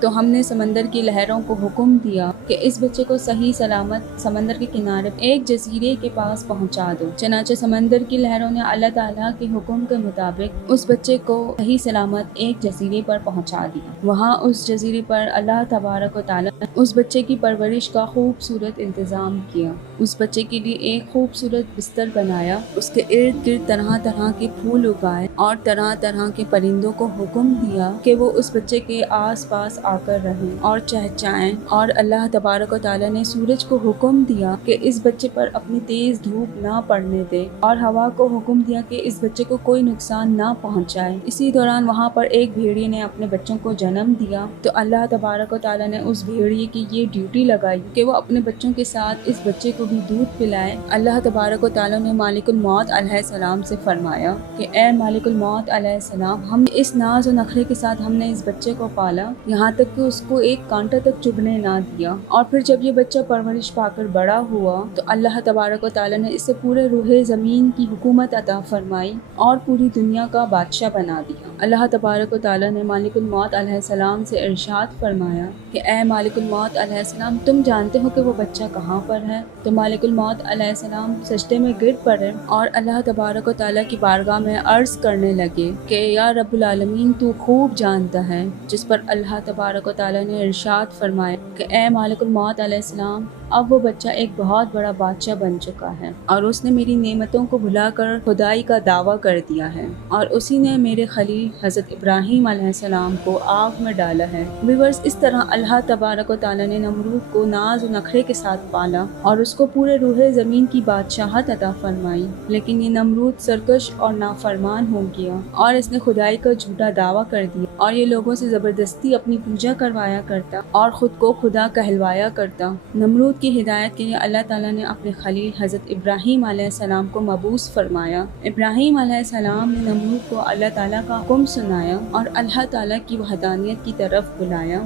تو ہم نے سمندر کی لہروں کو حکم دیا کہ اس بچے کو صحیح سلامت سمندر کے کنارے ایک جزیرے کے پاس پہنچا دو۔ چنانچہ سمندر کی لہروں نے اللہ تعالیٰ کے حکم کے مطابق اس بچے کو صحیح سلامت ایک جزیرے پر پہنچا دیا۔ وہاں اس جزیرے پر اللہ تبارک و تعالیٰ نے اس بچے کی پرورش کا خوبصورت انتظام کیا۔ اس بچے کے لیے ایک خوبصورت بستر بنایا، اس کے ارد گرد طرح طرح کے پھول اگائے اور طرح طرح کے پرندوں کو حکم دیا کہ وہ اس بچے کے آس پاس آ کر رہیں اور چہچائیں، اور اللہ تبارک و تعالیٰ نے سورج کو حکم دیا کہ اس بچے پر اپنی تیز دھوپ نہ پڑنے دے، اور ہوا کو حکم دیا کہ اس بچے کو کوئی نقصان نہ پہنچائے۔ اسی دوران وہاں پر ایک بھیڑیے نے اپنے بچوں کو جنم دیا تو اللہ تبارک و تعالیٰ نے اس بھیڑیے کی یہ ڈیوٹی لگائی کہ وہ اپنے بچوں کے ساتھ اس بچے کو بھی دودھ پلائے۔ اللہ تبارک و تعالیٰ نے مالک الموت علیہ السلام سے فرمایا کہ اے مالک الموت علیہ السلام، ہم اس ناز و نخرے کے ساتھ ہم نے اس بچے کو پالا یہاں تک کہ اس کو ایک کانٹا تک چبھنے نہ دیا، اور پھر جب یہ بچہ پرورش پا کر بڑا ہوا تو اللہ تبارک و تعالیٰ نے اسے پورے روح زمین کی حکومت عطا فرمائی اور پوری دنیا کا بادشاہ بنا دیا۔ اللہ تبارک و تعالیٰ نے مالک الموت علیہ السلام سے ارشاد فرمایا کہ اے مالک الموت علیہ السلام، تم جانتے ہو کہ وہ بچہ کہاں پر ہے؟ تو مالک الموت علیہ السلام سجدے میں گر پڑے اور اللہ تبارک و تعالیٰ کی بارگاہ میں عرض کرنے لگے کہ یا رب العالمین، تو خوب جانتا ہے۔ جس پر اللہ تبارک و تعالیٰ نے ارشاد فرمایا کہ اے مالک الموت علیہ السلام، اب وہ بچہ ایک بہت بڑا بادشاہ بن چکا ہے، اور اس نے میری نعمتوں کو بھلا کر خدائی کا دعویٰ کر دیا ہے، اور اسی نے میرے خلیل حضرت ابراہیم علیہ السلام کو آگ میں ڈالا ہے۔ ویورز، اس طرح اللہ تبارک و تعالیٰ نے نمرود کو ناز و نخرے کے ساتھ پالا اور اس کو پورے روح زمین کی بادشاہت عطا فرمائی، لیکن یہ نمرود سرکش اور نافرمان ہو گیا اور اس نے خدائی کا جھوٹا دعویٰ کر دیا، اور یہ لوگوں سے زبردستی اپنی پوجا کروایا کرتا اور خود کو خدا کہلوایا کرتا۔ نمرود کی ہدایت کے لیے اللہ تعالیٰ نے اپنے خلیل حضرت ابراہیم علیہ السلام کو مبعوث فرمایا۔ ابراہیم علیہ السلام نے نمرود کو اللہ تعالیٰ کا حکم سنایا اور اللہ تعالیٰ کی وحدانیت کی طرف بلایا،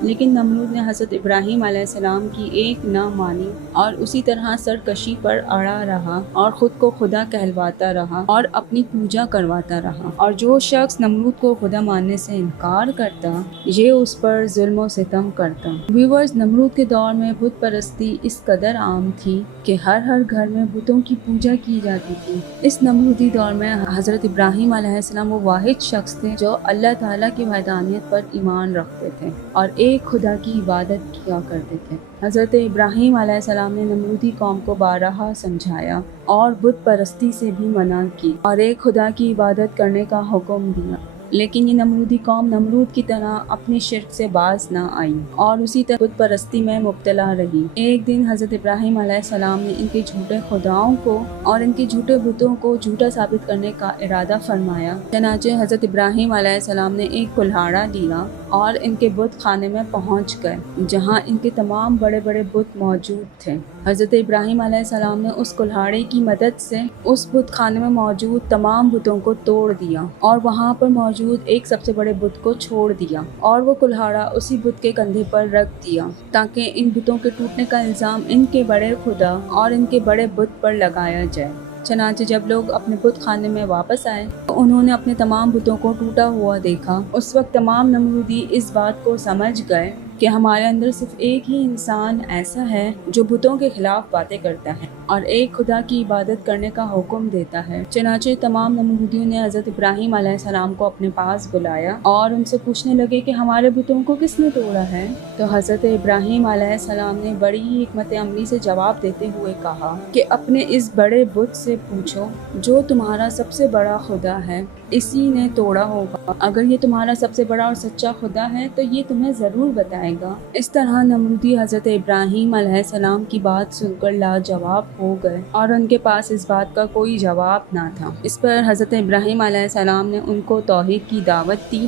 لیکن نمرود نے حضرت ابراہیم علیہ السلام کی ایک نہ مانی اور اسی طرح سرکشی پر اڑا رہا اور خود کو خدا کہلواتا رہا اور اپنی پوجا کرواتا رہا، اور جو شخص نمرود کو خدا ماننے سے انکار کرتا یہ اس پر ظلم و ستم کرتا۔ ویورز، نمرود کے دور میں بت پرستی اس قدر عام تھی کہ ہر گھر میں بتوں کی پوجا کی جاتی تھی۔ اس نمرودی دور میں حضرت ابراہیم علیہ السلام وہ واحد شخص تھے جو اللہ تعالیٰ کی وحدانیت پر ایمان رکھتے تھے اور ایک خدا کی عبادت کیا کرتے تھے۔ حضرت ابراہیم علیہ السلام نے نمرودی قوم کو بارہا سمجھایا اور بت پرستی سے بھی منع کی اور ایک خدا کی عبادت کرنے کا حکم دیا، لیکن یہ نمرودی قوم نمرود کی طرح اپنے شرک سے باز نہ آئی اور اسی طرح بت پرستی میں مبتلا رہی۔ ایک دن حضرت ابراہیم علیہ السلام نے ان کے جھوٹے خداؤں کو اور ان کے جھوٹے بتوں کو جھوٹا ثابت کرنے کا ارادہ فرمایا۔ چنانچہ حضرت ابراہیم علیہ السلام نے ایک کلہاڑا لیا اور ان کے بت خانے میں پہنچ گئے جہاں ان کے تمام بڑے بڑے بت موجود تھے۔ حضرت ابراہیم علیہ السلام نے اس کلہاڑے کی مدد سے اس بت خانے میں موجود تمام بتوں کو توڑ دیا اور وہاں پر موجود ایک سب سے بڑے بت کو چھوڑ دیا، اور وہ کلہاڑا اسی بت کے کندھے پر رکھ دیا تاکہ ان بتوں کے ٹوٹنے کا الزام ان کے بڑے خدا اور ان کے بڑے بت پر لگایا جائے۔ چنانچہ جب لوگ اپنے بت خانے میں واپس آئے تو انہوں نے اپنے تمام بتوں کو ٹوٹا ہوا دیکھا۔ اس وقت تمام نمرودی اس بات کو سمجھ گئے کہ ہمارے اندر صرف ایک ہی انسان ایسا ہے جو بتوں کے خلاف باتیں کرتا ہے اور ایک خدا کی عبادت کرنے کا حکم دیتا ہے۔ چنانچہ تمام نمرودیوں نے حضرت ابراہیم علیہ السلام کو اپنے پاس بلایا اور ان سے پوچھنے لگے کہ ہمارے بتوں کو کس نے توڑا ہے؟ تو حضرت ابراہیم علیہ السلام نے بڑی ہی حکمت عملی سے جواب دیتے ہوئے کہا کہ اپنے اس بڑے بت سے پوچھو جو تمہارا سب سے بڑا خدا ہے، اسی نے توڑا ہوگا۔ اگر یہ تمہارا سب سے بڑا اور سچا خدا ہے تو یہ تمہیں ضرور بتائے گا۔ اس طرح نمرودی حضرت ابراہیم علیہ السلام کی بات سن کر لاجواب ہو گئے اور ان کے پاس اس بات کا کوئی جواب نہ تھا۔ اس پر حضرت ابراہیم علیہ السلام نے ان کو توحید کی دعوت دی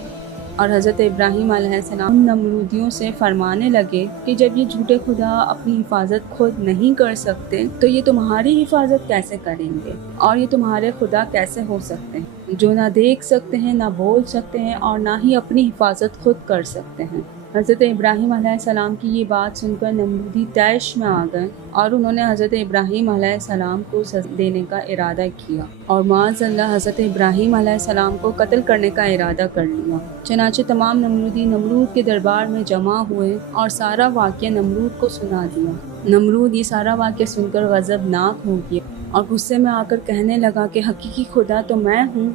اور حضرت ابراہیم علیہ السلام نمرودیوں سے فرمانے لگے کہ جب یہ جھوٹے خدا اپنی حفاظت خود نہیں کر سکتے تو یہ تمہاری حفاظت کیسے کریں گے، اور یہ تمہارے خدا کیسے ہو سکتے ہیں جو نہ دیکھ سکتے ہیں، نہ بول سکتے ہیں اور نہ ہی اپنی حفاظت خود کر سکتے ہیں۔ حضرت ابراہیم علیہ السلام کی یہ بات سن کر نمرودی طیش میں آ گئے اور انہوں نے حضرت ابراہیم علیہ السلام کو سزا دینے کا ارادہ کیا اور معاذ اللہ حضرت ابراہیم علیہ السلام کو قتل کرنے کا ارادہ کر لیا۔ چنانچہ تمام نمرودی نمرود کے دربار میں جمع ہوئے اور سارا واقعہ نمرود کو سنا دیا۔ نمرود یہ سارا واقعہ سن کر غضبناک ہو گیا اور غصے میں آ کر کہنے لگا کہ حقیقی خدا تو میں ہوں،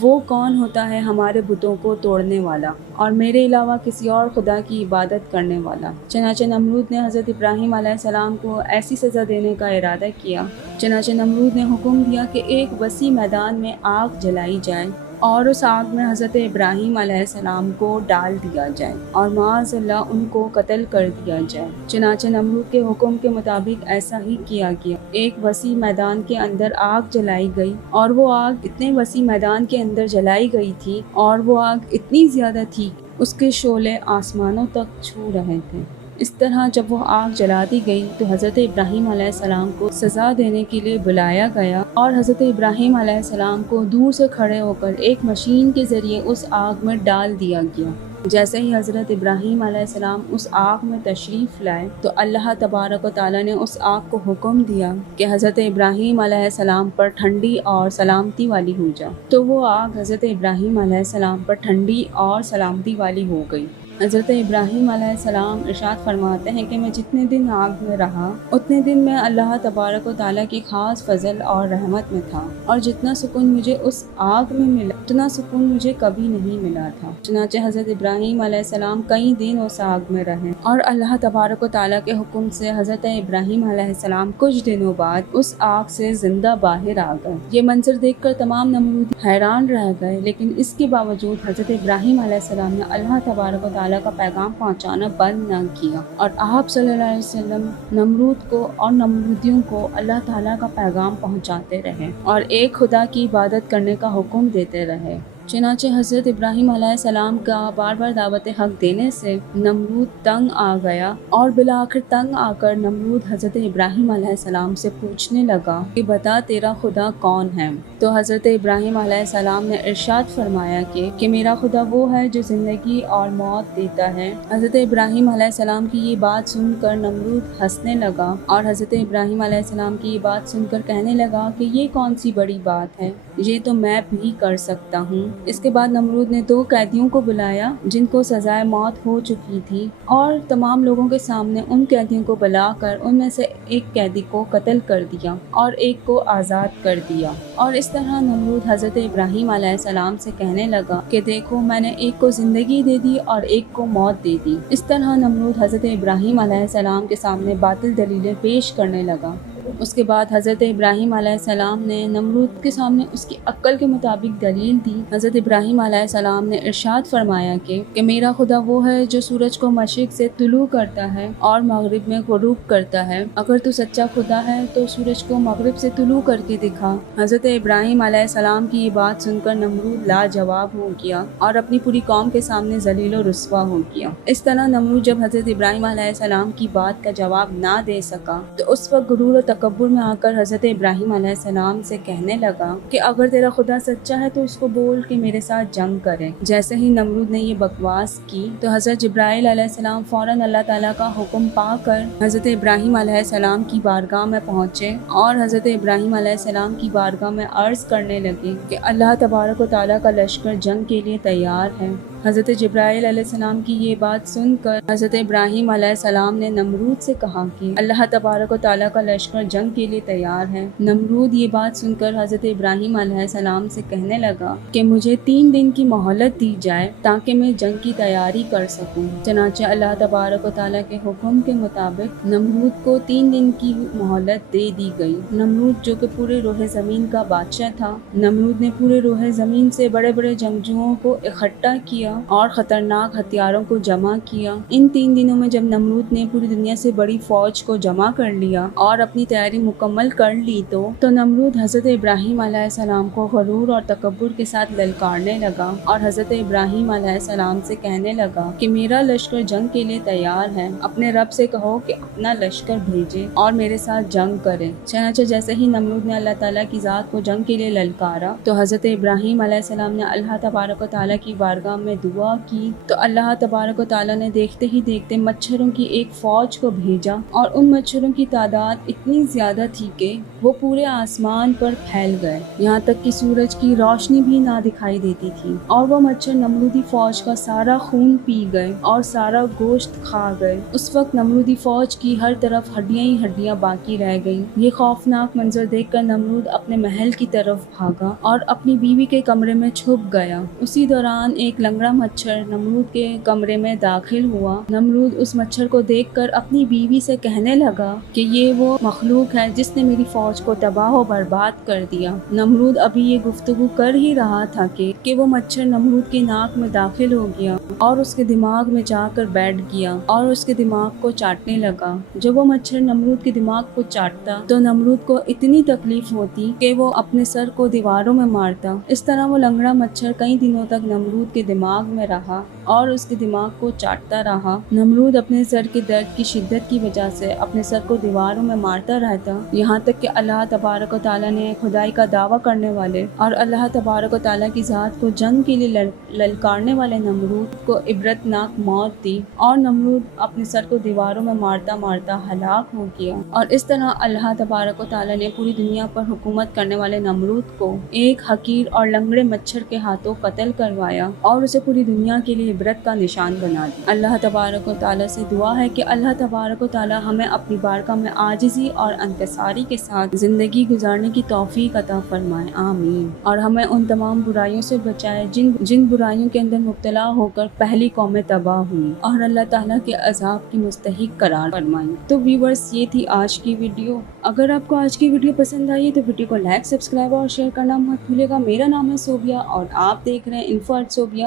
وہ کون ہوتا ہے ہمارے بتوں کو توڑنے والا اور میرے علاوہ کسی اور خدا کی عبادت کرنے والا۔ چنانچہ نمرود نے حضرت ابراہیم علیہ السلام کو ایسی سزا دینے کا ارادہ کیا۔ چنانچہ نمرود نے حکم دیا کہ ایک وسیع میدان میں آگ جلائی جائے اور اس آگ میں حضرت ابراہیم علیہ السلام کو ڈال دیا جائے اور معاذ اللہ ان کو قتل کر دیا جائے۔ چنانچہ نمرود کے حکم کے مطابق ایسا ہی کیا گیا۔ ایک وسیع میدان کے اندر آگ جلائی گئی اور وہ آگ اتنے وسیع میدان کے اندر جلائی گئی تھی اور وہ آگ اتنی زیادہ تھی اس کے شعلے آسمانوں تک چھو رہے تھے۔ اس طرح جب وہ آگ جلا دی گئی تو حضرت ابراہیم علیہ السلام کو سزا دینے کے لیے بلایا گیا اور حضرت ابراہیم علیہ السلام کو دور سے کھڑے ہو کر ایک مشین کے ذریعے اس آگ میں ڈال دیا گیا۔ جیسے ہی حضرت ابراہیم علیہ السلام اس آگ میں تشریف لائے تو اللہ تبارک و تعالیٰ نے اس آگ کو حکم دیا کہ حضرت ابراہیم علیہ السلام پر ٹھنڈی اور سلامتی والی ہو جا، تو وہ آگ حضرت ابراہیم علیہ السلام پر ٹھنڈی اور سلامتی والی ہو گئی۔ حضرت ابراہیم علیہ السلام ارشاد فرماتے ہیں کہ میں جتنے دن آگ میں رہا اتنے دن میں اللہ تبارک و تعالیٰ کی خاص فضل اور رحمت میں تھا، اور جتنا سکون مجھے اس آگ میں ملا اتنا سکون مجھے کبھی نہیں ملا تھا۔ چنانچہ حضرت ابراہیم علیہ السلام کئی دن اس آگ میں رہے اور اللہ تبارک و تعالیٰ کے حکم سے حضرت ابراہیم علیہ السلام کچھ دنوں بعد اس آگ سے زندہ باہر آ گئے۔ یہ منظر دیکھ کر تمام نمرود حیران رہ گئے، لیکن اس کے باوجود حضرت ابراہیم علیہ السلام نے اللہ تبارک و تعالیٰ کا پیغام پہنچانا بند نہ کیا اور آپ صلی اللہ علیہ وسلم نمرود کو اور نمرودیوں کو اللہ تعالیٰ کا پیغام پہنچاتے رہے اور ایک خدا کی عبادت کرنے کا حکم دیتے رہے۔ چنانچہ حضرت ابراہیم علیہ السلام کا بار بار دعوت حق دینے سے نمرود تنگ آ گیا اور بالآخر تنگ آ کر نمرود حضرت ابراہیم علیہ السلام سے پوچھنے لگا کہ بتا تیرا خدا کون ہے؟ تو حضرت ابراہیم علیہ السلام نے ارشاد فرمایا کہ میرا خدا وہ ہے جو زندگی اور موت دیتا ہے۔ حضرت ابراہیم علیہ السلام کی یہ بات سن کر نمرود ہنسنے لگا اور حضرت ابراہیم علیہ السلام کی یہ بات سن کر کہنے لگا کہ یہ کون سی بڑی بات ہے، یہ تو میں بھی کر سکتا ہوں۔ اس کے بعد نمرود نے 2 قیدیوں کو بلایا جن کو سزائے موت ہو چکی تھی اور تمام لوگوں کے سامنے ان قیدیوں کو بلا کر ان میں سے ایک قیدی کو قتل کر دیا اور ایک کو آزاد کر دیا، اور اس طرح نمرود حضرت ابراہیم علیہ السلام سے کہنے لگا کہ دیکھو میں نے ایک کو زندگی دے دی اور ایک کو موت دے دی۔ اس طرح نمرود حضرت ابراہیم علیہ السلام کے سامنے باطل دلیلیں پیش کرنے لگا۔ اس کے بعد حضرت ابراہیم علیہ السلام نے نمرود کے سامنے اس کی عقل کے مطابق دلیل دی۔ حضرت ابراہیم علیہ السلام نے ارشاد فرمایا کہ میرا خدا وہ ہے جو سورج کو مشرق سے طلوع کرتا ہے اور مغرب میں غروب کرتا ہے، اگر تو سچا خدا ہے تو سورج کو مغرب سے طلوع کر کے دکھا۔ حضرت ابراہیم علیہ السلام کی یہ بات سن کر نمرود لاجواب ہو گیا اور اپنی پوری قوم کے سامنے ذلیل و رسوا ہو گیا۔ اس طرح نمرود جب حضرت ابراہیم علیہ السلام کی بات کا جواب نہ دے سکا تو اس وقت غرور و تکبر میں آ کر حضرت ابراہیم علیہ السلام سے کہنے لگا کہ اگر تیرا خدا سچا ہے تو اس کو بول کہ میرے ساتھ جنگ کرے۔ جیسے ہی نمرود نے یہ بکواس کی تو حضرت جبرائیل علیہ السلام فوراً اللہ تعالیٰ کا حکم پا کر حضرت ابراہیم علیہ السلام کی بارگاہ میں پہنچے اور حضرت ابراہیم علیہ السلام کی بارگاہ میں عرض کرنے لگے کہ اللہ تبارک و تعالیٰ کا لشکر جنگ کے لیے تیار ہے۔ حضرت جبرائیل علیہ السلام کی یہ بات سن کر حضرت ابراہیم علیہ السلام نے نمرود سے کہا کہ اللہ تبارک و تعالیٰ کا لشکر جنگ کے لیے تیار ہے۔ نمرود یہ بات سن کر حضرت ابراہیم علیہ السلام سے کہنے لگا کہ مجھے 3 دن کی مہلت دی جائے تاکہ میں جنگ کی تیاری کر سکوں۔ چنانچہ اللہ تبارک و تعالیٰ کے حکم کے مطابق نمرود کو 3 دن کی مہلت دے دی گئی۔ نمرود جو کہ پورے روح زمین کا بادشاہ تھا، نمرود نے پورے روح زمین سے بڑے بڑے جنگجوؤں کو اکٹھا کیا اور خطرناک ہتھیاروں کو جمع کیا۔ ان 3 دنوں میں جب نمرود نے پوری دنیا سے بڑی فوج کو جمع کر لیا اور اپنی تیاری مکمل کر لی تو نمرود حضرت ابراہیم علیہ السلام کو غرور اور تکبر کے ساتھ للکارنے لگا اور حضرت ابراہیم علیہ السلام سے کہنے لگا کہ میرا لشکر جنگ کے لیے تیار ہے، اپنے رب سے کہو کہ اپنا لشکر بھیجے اور میرے ساتھ جنگ کرے۔ چنانچہ جیسے ہی نمرود نے اللہ تعالیٰ کی ذات کو جنگ کے لیے للکارا تو حضرت ابراہیم علیہ السلام نے اللہ تبارک و تعالیٰ کی بارگاہ میں دعا کی تو اللہ تبارک و تعالیٰ نے دیکھتے ہی دیکھتے مچھروں کی ایک فوج کو بھیجا، اور ان مچھروں کی تعداد اتنی زیادہ تھی کہ وہ پورے آسمان پر پھیل گئے، یہاں تک کہ سورج کی روشنی بھی نہ دکھائی دیتی تھی، اور وہ مچھر نمرودی فوج کا سارا خون پی گئے اور سارا گوشت کھا گئے۔ اس وقت نمرودی فوج کی ہر طرف ہڈیاں ہی ہڈیاں باقی رہ گئیں۔ یہ خوفناک منظر دیکھ کر نمرود اپنے محل کی طرف بھاگا اور اپنی بیوی کے کمرے میں چھپ گیا۔ اسی دوران ایک لنگڑا مچھر نمرود کے کمرے میں داخل ہوا۔ نمرود اس مچھر کو دیکھ کر اپنی بیوی سے کہنے لگا کہ یہ وہ مخلوق ہے جس نے میری فوج کو تباہ و برباد کر دیا۔ نمرود ابھی یہ گفتگو کر ہی رہا تھا کہ وہ مچھر نمرود کی ناک میں داخل ہو گیا اور اس کے دماغ میں جا کر بیٹھ گیا اور اس کے دماغ کو چاٹنے لگا۔ جب وہ مچھر نمرود کے دماغ کو چاٹتا تو نمرود کو اتنی تکلیف ہوتی کہ وہ اپنے سر کو دیواروں میں مارتا۔ اس طرح وہ لنگڑا مچھر کئی دنوں تک نمرود کے دماغ میں رہا اور اس کے دماغ کو چاٹتا رہا۔ نمرود اپنے سر کے درد کی شدت کی وجہ سے اپنے سر کو دیواروں میں مارتا رہتا، یہاں تک کہ اللہ تبارک و تعالیٰ نے خدائی کا دعویٰ کرنے والے اور اللہ تبارک و تعالیٰ کی ذات کو جنگ کے لیے للکارنے والے نمرود کو عبرتناک موت دی، اور نمرود اپنے سر کو دیواروں میں مارتا مارتا ہلاک ہو گیا۔ اور اس طرح اللہ تبارک و تعالیٰ نے پوری دنیا پر حکومت کرنے والے نمرود کو ایک حقیر اور لنگڑے مچھر کے ہاتھوں قتل کروایا اور اسے پوری دنیا کے لیے عبرت کا نشان بنا دیا۔ اللہ تبارک و تعالیٰ سے دعا ہے کہ اللہ تبارک و تعالیٰ ہمیں اپنی بارگاہ میں عاجزی اور انکساری کے ساتھ زندگی گزارنے کی توفیق عطا فرمائے، آمین۔ اور ہمیں ان تمام برائیوں سے بچائے جن برائیوں کے اندر مبتلا ہو کر پہلی قومیں تباہ ہوئی، اور اللہ تعالیٰ کے عذاب کی مستحق قرار فرمائیں۔ تو ویورز، یہ تھی آج کی ویڈیو۔ اگر آپ کو آج کی ویڈیو پسند آئی تو ویڈیو کو لائک، سبسکرائب اور شیئر کرنا مت بھولیے گا۔ میرا نام ہے صوبیہ اور آپ دیکھ رہے ہیں انفو ایٹ صوبیہ۔